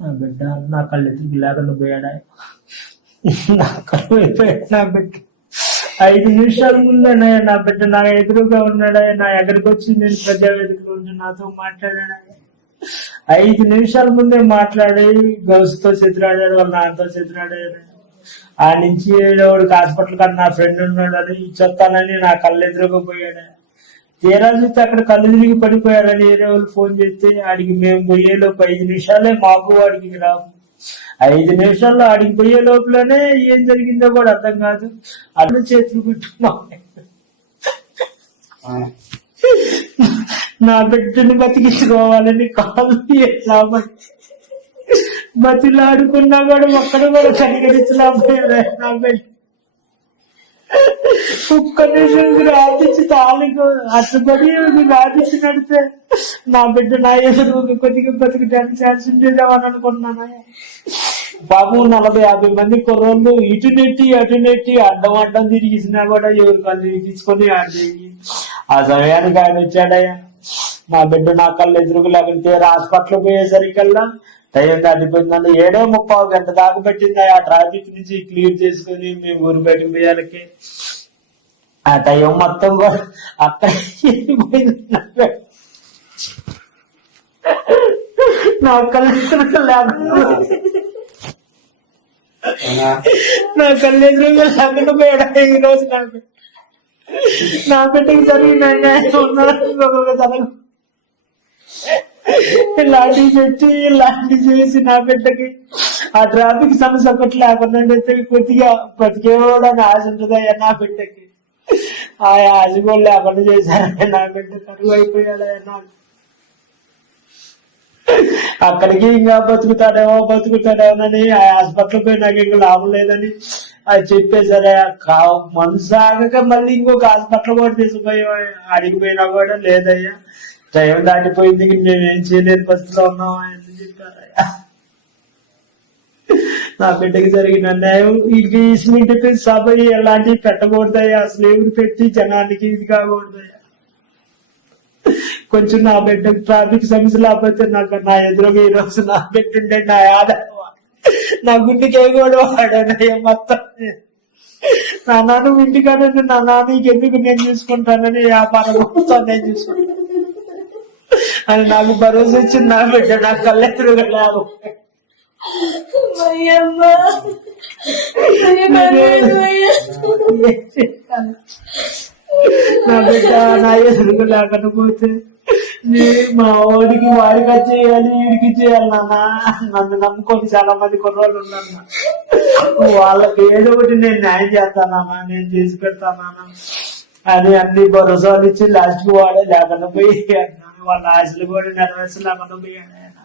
నా బిడ్డ నా కళ్ళు ఎదురు లేకుండా పోయాడా? నా కళ్ళు అయిపోయాడు నా బిడ్డ. ఐదు నిమిషాల ముందే నా బిడ్డ నా ఎదురుగా ఉన్నాడా? నా ఎక్కడికి వచ్చి నేను ప్రజావేదికలో ఉండి నాతో మాట్లాడాడా? ఐదు నిమిషాల ముందే మాట్లాడి గౌస్తో చెతిరాడాడు వాళ్ళ నాన్నతో చెతిరాడాడు ఆ నుంచి వాడికి హాస్పిటల్ కాడ నా ఫ్రెండ్ ఉన్నాడని చెప్తానని నా కళ్ళు ఎదురుగా పోయాడు? తీరా చూస్తే అక్కడ కళ్ళు తిరిగి పడిపోయాడని వేరే వాళ్ళు ఫోన్ చేస్తే ఆడికి మేము పోయేలోపు ఐదు నిమిషాలే మాకు వాడికి రాము ఐదు నిమిషాల్లో ఆడికి పోయే లోపలనే ఏం జరిగిందో కూడా అర్థం కాదు. అటు చేతులు పెట్టుకున్నాం నా బిడ్డని బతికించుకోవాలని కాళ్ళు ఎట్లా బతిలాడుకున్నా కూడా ఒక్కడు కూడా కనికరించలేకపోయాడు నా బిడ్డ. ఒక్క నిమిషం రాపించి తాళికు అట్టుబడి నడితే నా బిడ్డ నా ఎదురు కొద్దిగా బతికడానికి ఛాన్స్ ఉండేదేమని అనుకున్నాను బాబు నలభై యాభై మంది కుర్రోళ్ళు ఇటు నెట్టి అటు నెట్టి అడ్డం అడ్డం తిరిగిసినా కూడా ఎవరు కళ్ళు తీసుకొని ఆడేయి ఆ సమయానికి ఆయన వచ్చాడయ్యా. నా బిడ్డ నా కళ్ళు ఎదురుకు లేకుంటే హాస్పిటల్ పోయేసరికల్లా టైం దాటిపోయిందంటే ఏడో ముప్పావు గంట దాకా పెట్టింది. ఆ ట్రాఫిక్ నుంచి క్లియర్ చేసుకుని మేము ఊరు బయటకు పోయాలకి. ఆ టైం మొత్తం కూడా అక్కడ నా కళ్ళు లేకుండా నా కళ్ళు ఎదురుగా లేకుండా పోయాడు ఈ రోజు నా బిడ్డ. నా బిడ్డకి జరిగిన అన్యాయం ఉన్నది ఇంకొకరికి జరగదు. పెట్టి చేసి నా బిడ్డకి ఆ ట్రాఫిక్ సమస్య ఒకటి లేకుండా కొద్దిగా బతికేవాడని ఆశ ఉంటుందయ్యా నా బిడ్డకి? ఆ ఆశ కూడా లేకుండా చేశారయ్యా నా బిడ్డ కరువు అయిపోయాడయ్యా నాకు? అక్కడికి ఇంకా బతుకుతాడేమో బతుకుతాడేమోనని ఆ హాస్పిటల్ పోయి నాకు ఇంకా లాభం లేదని అది చెప్పేసరే కావు మనసు ఆగక మళ్ళీ ఇంకొక హాస్పిటల్ కూడా తీసుకుపోయి అడిగిపోయినా కూడా లేదయ్యా. టైం దాటిపోయింది ఇంక మేమేం చేయలేని పరిస్థితిలో ఉన్నాం అని చెప్పారయ్యా నా బిడ్డకి జరిగిన అన్యాయం ఇంక ఈ సభ ఎలాంటివి పెట్టకూడదయ్యా? అసలు ఎవరు పెట్టి జనానికి ఇది కాకూడదయ్యా కొంచెం నా బిడ్డ ట్రాఫిక్ సమస్య లేకపోతే నాకు నా ఎదురుగా ఈ రోజు నా బిడ్డ ఉండే నా ఆదాయం నా గుండెకి ఏ కూడా వాడానయ్యా మొత్తం. నా నాన్న ఇంటికాడ నా నాన్న ఇంకెందుకు నేను చూసుకుంటానని వ్యాపారం నేను చూసుకుంటాను. అని నాకు భరోసా ఇచ్చింది నా బిడ్డ నా కన్నీళ్ళు అయ్యా. నా బిడ్డ నా ఎదురుగా లేకపోతే నీ మా వాడికి వాడికి చేయాలి వీడికి చేయాలి నాన్న. నన్ను నమ్ముకొని చాలా మంది కుర్రోళ్ళు ఉన్నారు వాళ్ళకి ఏదో ఒకటి నేను న్యాయం చేస్తానమ్మా నేను చేసి పెడతానన్నా అని అన్ని భరోసాలు ఇచ్చి లాస్ట్ వాడే లేకుండా పోయి అన్నాను వాళ్ళ ఆశలు కూడా నెరవేర్చలేకుండా పోయాడు. ఆయన